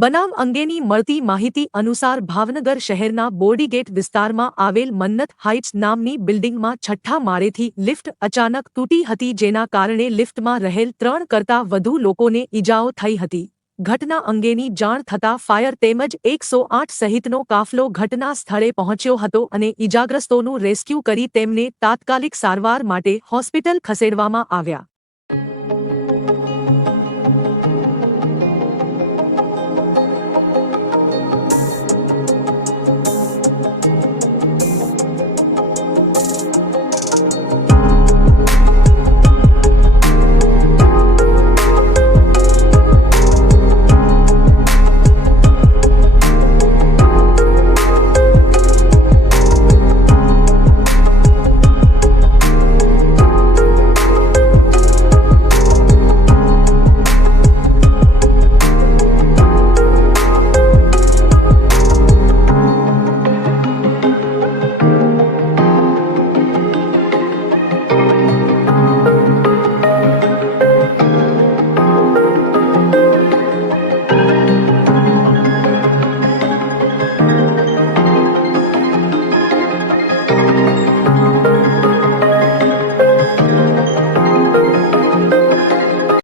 બનાવ અંગેની મળતી માહિતી અનુસાર ભાવનગર શહેરના બોડીગેટ વિસ્તારમાં આવેલ મન્નત હાઇટ્સ નામની બિલ્ડિંગમાં છઠ્ઠા માળેથી લિફ્ટ અચાનક તૂટી હતી જેના કારણે લિફ્ટમાં રહેલ ત્રણ કરતાં વધુ લોકોને ઈજાઓ થઈ હતી. ઘટના અંગેની જાણ થતાં ફાયર તેમજ એકસો આઠ સહિતનો કાફલો ઘટના સ્થળે પહોંચ્યો હતો અને ઈજાગ્રસ્તોનું રેસ્ક્યુ કરી તેમને તાત્કાલિક સારવાર માટે હોસ્પિટલ ખસેડવામાં આવ્યા.